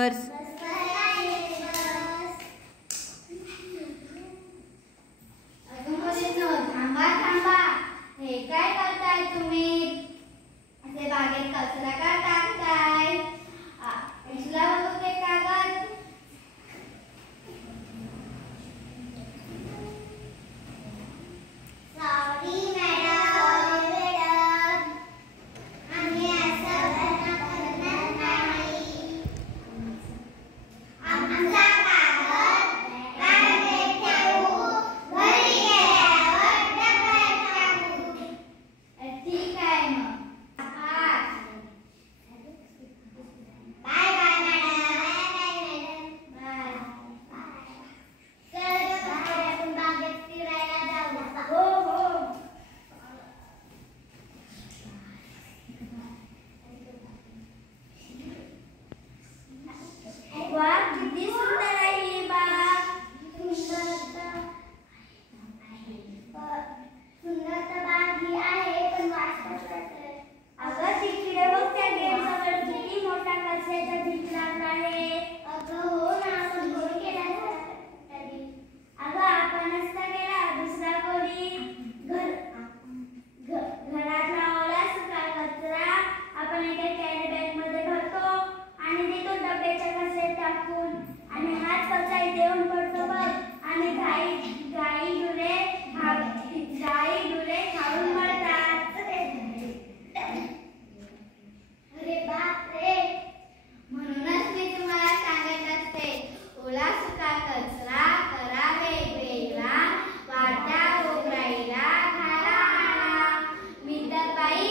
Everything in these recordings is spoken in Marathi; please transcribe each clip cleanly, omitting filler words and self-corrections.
बस थांबा थांबा, हे काय करताय तुम्ही? असे बागेत कचरा का टाकताय? उचला बघू ते कागद. सॉरी मॅडम, आम्ही असं करणार नाही. आमचा कागद बागेत ठेवू, घरी गेल्यावर डब्यात टाकू. ठीक आहे मग. Bye bye madam. बाय. चल आपण बागेत फिरायला जाऊ. हो हो. वा, किती सुंदर आहे ही बाग. सुंदर तर बाग ही आहे, पण वास कसा येतोय? अगं तिकडे बघ, त्या गेट जवळ किती मोठा कचऱ्याचा ढीग लागला आहे. अगं हो ना, पण कोण केला तरी? अगं आपणच तर केला, दुसरा कोणी? घरातला ओला सुका कचरा आपण एका कॅरी बॅग मध्ये भरतो आणि देतो डब्याच्या कचऱ्यात टाकून. आणि हाच कचरा इथे येऊन पडतो बघ, आणि गाई गुरे खाऊन मरतात. अरे बाप रे. म्हणूनच मी तुम्हाला सांगत असते, ओला सुका कचरा करा वेगवेगळा, वाटा उकरायला घाला आला. मी तर बाई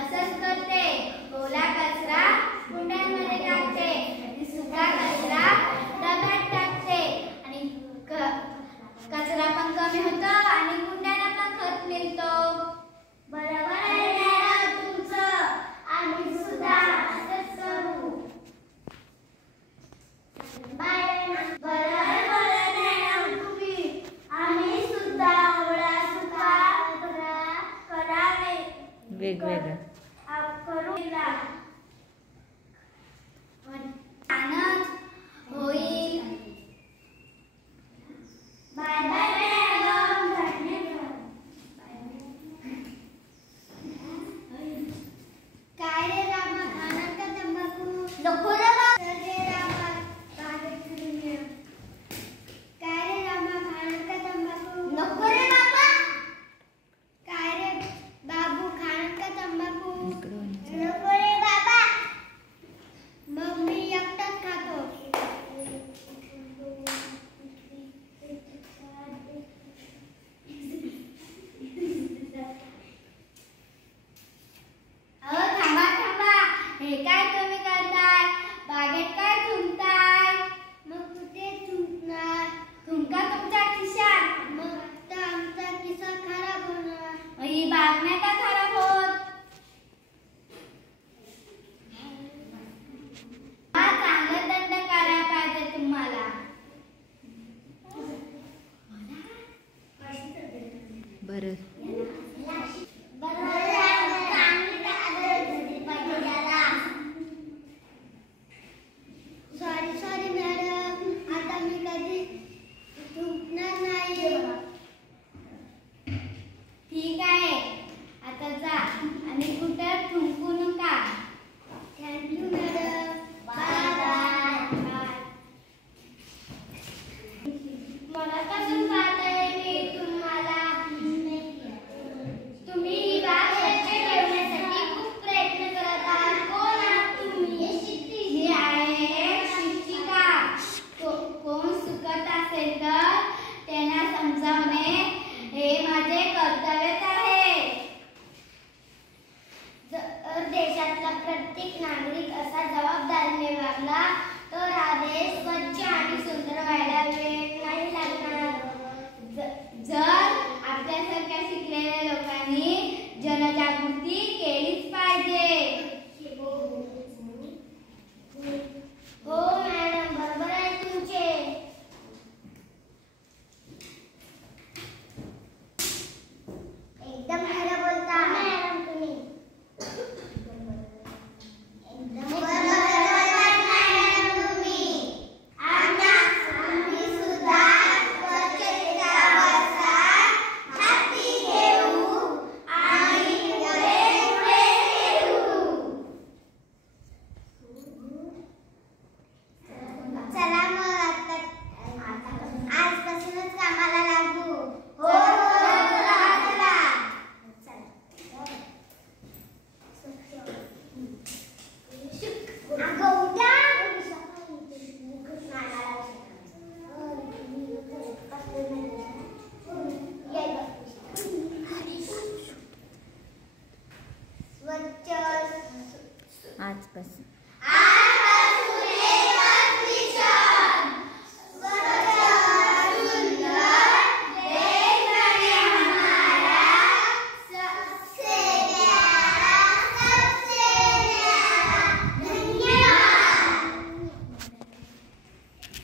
असंच करते, ओला कचरा कुंड्यांमध्ये टाकते आणि सुका कचरा डब्यात टाकते, आणि कचरा पण कमी होतो आणि कुंड्यांना पण खत मिळतो. बरोबर आहे मॅडम तुमचं, आम्ही सुद्धा असंच करू. बरोबर बोलत मॅडम तुम्ही, आम्ही सुद्धा ओला सुका कचरा करावे वेगवेगळं करू. आनंद होईल. Bye bye madam. काय रे रामा, खाणार का तंबाखू? नको रे रामा, बागेत फिरून ये. काय रे रामा, खाणार का तंबाखू? नको रे बाबा. काय रे बाबू, खाणार का तंबाखू? नको रे बाबा. मग मी एकटाच खातो. अहो थांबा थांबा, हे काय तुम्ही करताय? बागेत काय थुंकताय? मग कुठे थुंकणार? थुंका तुमच्या खिशात. मग तर आमचा खिसा खराब होणार. ही बाग नाही का खराब होत? हा चांगला दंड करायला पाहिजे तुम्हाला. बरं सॉरी मॅडम, आता मी कधी थुंकणार नाही. ठीक आहे, आता जा आणि कुठं थुंकू नका. Thank you madam. Bye bye. मला कसं पाहताय मी तुम्हाला? तुम्ही ही बाग स्वच्छ ठेवण्यासाठी खूप प्रयत्न करत आहात. कोण आहात तुम्ही? मी आहे शिक्षिका. कोण चुकत असेल तर त्यांना समजावणे हे माझे कर्तव्यच आहे. जर देशातला प्रत्येक नागरिक असा जबाबदारीने वागला तर हा देश स्वच्छ आणि सुंदर व्हायला वेळ नाही लागणार. जर आपल्यासारख्या शिकलेल्या लोकांनी जनजागृती